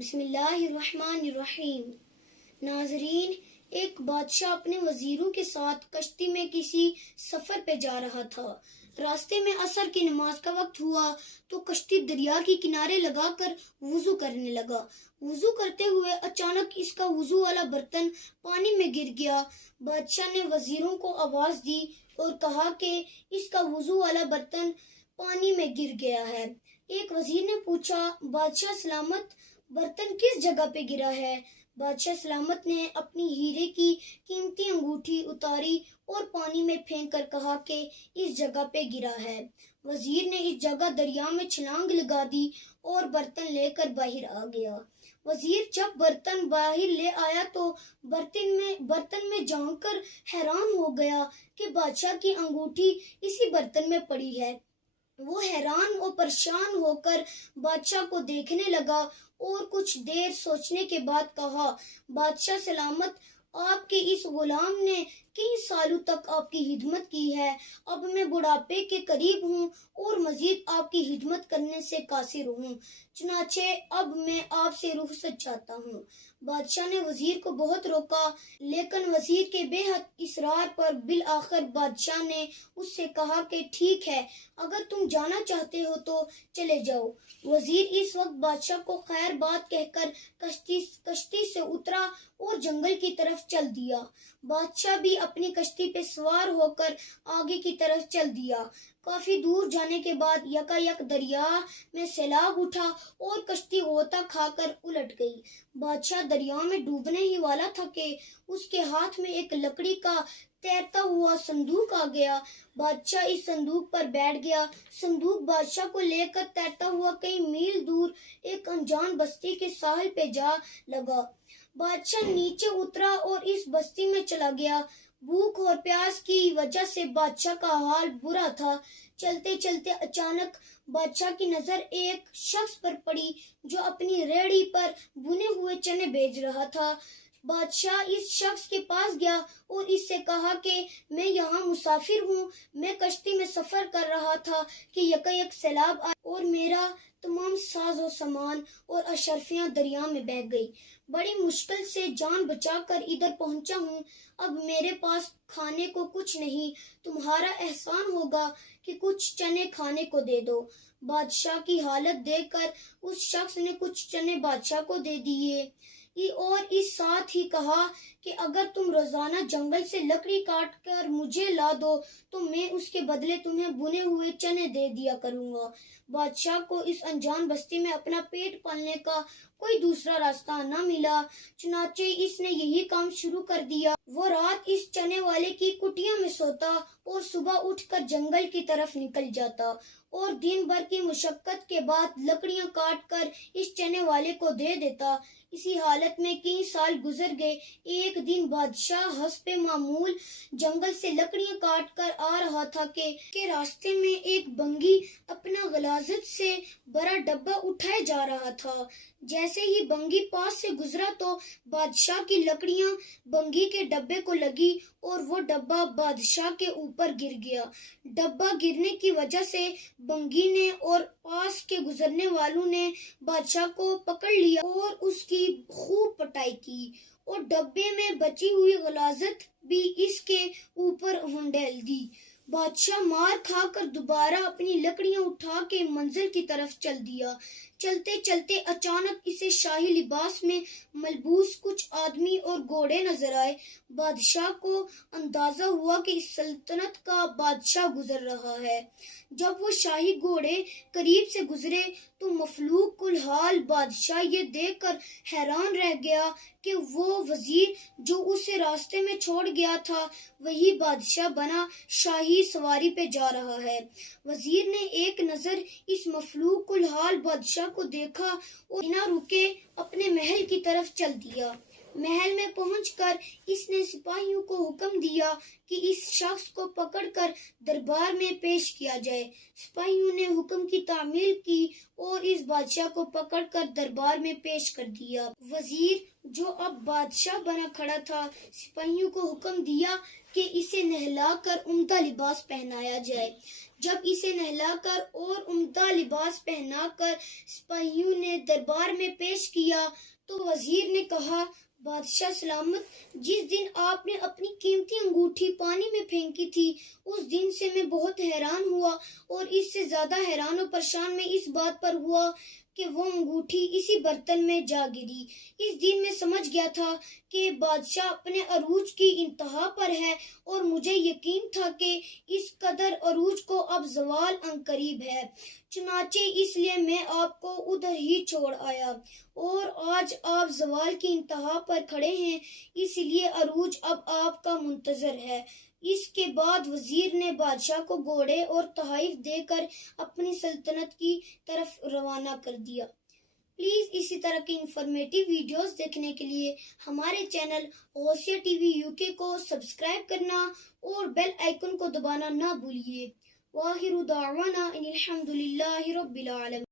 بسم اللہ الرحمن الرحیم۔ ناظرین، ایک بادشاہ اپنے وزیروں کے ساتھ کشتی میں کسی سفر پہ جا رہا تھا۔ راستے میں عصر کی نماز کا وقت ہوا تو کشتی دریا کی کنارے لگا کر وضو کرنے لگا۔ وضو کرتے ہوئے اچانک اس کا وضو والا برتن پانی میں گر گیا۔ بادشاہ نے وزیروں کو آواز دی اور کہا کہ اس کا وضو والا برتن پانی میں گر گیا ہے۔ ایک وزیر نے پوچھا، بادشاہ سلامت، برتن کس جگہ پہ گرا ہے؟ بادشاہ سلامت نے اپنی ہیرے کی قیمتی انگوٹھی اتاری اور پانی میں پھینک کر کہا کہ اس جگہ پہ گرا ہے۔ وزیر نے اس جگہ دریا میں چھلانگ لگا دی اور برتن لے کر باہر آ گیا۔ وزیر جب برتن باہر لے آیا تو برتن میں جھانک کر حیران ہو گیا کہ بادشاہ کی انگوٹھی اسی برتن میں پڑی ہے۔ وہ حیران اور پریشان ہو کر بادشاہ کو دیکھنے لگا اور کچھ دیر سوچنے کے بعد کہا، بادشاہ سلامت، آپ کے اس غلام نے کئی سالوں تک آپ کی خدمت کی ہے۔ اب میں بڑھاپے کے قریب ہوں اور مزید آپ کی خدمت کرنے سے قاصر ہوں، چنانچہ اب میں آپ سے رخصت چاہتا ہوں۔ بادشاہ نے وزیر کو بہت روکا، لیکن وزیر کے بے حد اصرار پر بالآخر بادشاہ نے اس سے کہا کہ ٹھیک ہے، اگر تم جانا چاہتے ہو تو چلے جاؤ۔ وزیر اس وقت بادشاہ کو خیر بات کہہ کر کشتی سے اترا اور جنگل کی طرف چل دیا۔ بادشاہ بھی اپنی کشتی پہ سوار ہو کر آگے کی طرف چل دیا۔ کافی دور جانے کے بعد یکایک دریا میں سیلاب اٹھا اور کشتی غوطہ کھا کر الٹ گئی۔ بادشاہ دریا میں ڈوبنے ہی والا تھا کہ اس کے ہاتھ میں ایک لکڑی کا تیرتا ہوا صندوق آ گیا۔ بادشاہ اس صندوق پر بیٹھ گیا۔ صندوق بادشاہ کو لے کر تیرتا ہوا کئی میل دور ایک انجان بستی کے ساحل پہ جا لگا۔ بادشاہ نیچے اترا اور اس بستی میں چلا گیا۔ بھوک اور پیاس کی وجہ سے بادشاہ کا حال برا تھا۔ چلتے چلتے اچانک بادشاہ کی نظر ایک شخص پر پڑی جو اپنی ریڑھی پر بنے ہوئے چنے بیچ رہا تھا۔ بادشاہ اس شخص کے پاس گیا اور اس سے کہا کہ میں یہاں مسافر ہوں، میں کشتی میں سفر کر رہا تھا کہ یکایک سیلاب آیا اور میرا تمام ساز و سامان اور اشرفیاں دریا میں بہہ گئی۔ بڑی مشکل سے جان بچا کر ادھر پہنچا ہوں۔ اب میرے پاس کھانے کو کچھ نہیں، تمہارا احسان ہوگا کہ کچھ چنے کھانے کو دے دو۔ بادشاہ کی حالت دیکھ کر اس شخص نے کچھ چنے بادشاہ کو دے دیے اور اس ساتھ ہی کہا کہ اگر تم روزانہ جنگل سے لکڑی کاٹ کر مجھے لا دو تو میں اس کے بدلے تمہیں بنے ہوئے چنے دے دیا کروں گا۔ بادشاہ کو اس انجان بستی میں اپنا پیٹ پالنے کا کوئی دوسرا راستہ نہ ملا، چنانچہ اس نے یہی کام شروع کر دیا۔ وہ رات اس چنے والے کی کٹیا میں سوتا اور صبح اٹھ کر جنگل کی طرف نکل جاتا اور دن بھر کی مشقت کے بعد لکڑیاں کاٹ کر اس چنے والے کو دے دیتا۔ اسی حالت میں کئی سال گزر گئے۔ ایک دن بادشاہ حسب معمول جنگل سے لکڑیاں کاٹ کر آ رہا تھا کہ راستے میں ایک بنگی اپنا غلاظت سے بڑا ڈبہ اٹھائے جا رہا تھا۔ جیسے ہی بنگی پاس سے گزرا تو بادشاہ کی لکڑیاں بنگی کے ڈبے کو لگی اور وہ ڈبہ بادشاہ کے اوپر گر گیا۔ ڈبہ گرنے کی وجہ سے بنگی نے اور پاس کے گزرنے والوں نے بادشاہ کو پکڑ لیا اور اس کی خوب پٹائی کی اور ڈبے میں بچی ہوئی غلاظت بھی اس کے اوپر ہنڈیل دی۔ بادشاہ مار کھا کر دوبارہ اپنی لکڑیاں اٹھا کے منزل کی طرف چل دیا۔ چلتے چلتے اچانک اسے شاہی لباس میں ملبوس کچھ آدمی اور گھوڑے نظر آئے۔ بادشاہ کو اندازہ ہوا کہ اس سلطنت کا بادشاہ گزر رہا ہے۔ جب وہ شاہی گھوڑے قریب سے گزرے تو مفلوک الحال بادشاہ یہ دیکھ کر حیران رہ گیا کہ وہ وزیر جو اسے راستے میں چھوڑ گیا تھا وہی بادشاہ بنا شاہی سواری پہ جا رہا ہے۔ وزیر نے ایک نظر اس مفلوک الحال بادشاہ کو دیکھا اور بنا رکے اپنے محل کی طرف چل دیا۔ محل میں پہنچ کر اس نے سپاہیوں کو حکم دیا کہ اس شخص کو پکڑ کر دربار میں پیش کیا جائے۔ سپاہیوں نے حکم کی تعمیل کی اور اس بادشاہ کو پکڑ کر دربار میں پیش کر دیا۔ وزیر جو اب بادشاہ بنا کھڑا تھا، سپاہیوں کو حکم دیا کہ اسے نہلا کر عمدہ لباس پہنایا جائے۔ جب اسے نہلا کر اور عمدہ لباس پہنا کر سپاہیوں نے دربار میں پیش کیا تو وزیر نے کہا، بادشاہ سلامت، جس دن آپ نے اپنی قیمتی انگوٹھی پانی میں پھینکی تھی، اس دن سے میں بہت حیران ہوا، اور اس سے زیادہ حیران و پریشان میں اس بات پر ہوا کہ وہ انگوٹھی اسی برتن میں جا گری۔ اس دن میں سمجھ گیا تھا کہ بادشاہ اپنے عروج کی انتہا پر ہے، اور مجھے یقین تھا کہ اس قدر عروج کو اب زوال عنقریب ہے، چنانچہ اس لیے میں آپ کو ادھر ہی چھوڑ آیا، اور آج آپ زوال کی انتہا پر کھڑے ہیں، اس لیے عروج اب آپ کا منتظر ہے۔ اس کے بعد وزیر نے بادشاہ کو گھوڑے اور تحائف دے کر اپنی سلطنت کی طرف روانہ کر دیا۔ پلیز اسی طرح کی انفارمیٹیو ویڈیوز دیکھنے کے لیے ہمارے چینل غوثیہ ٹی وی UK کو سبسکرائب کرنا اور بیل آئیکن کو دبانا نہ بھولیے۔ وآخر دعوانا ان الحمد للہ رب العالمین۔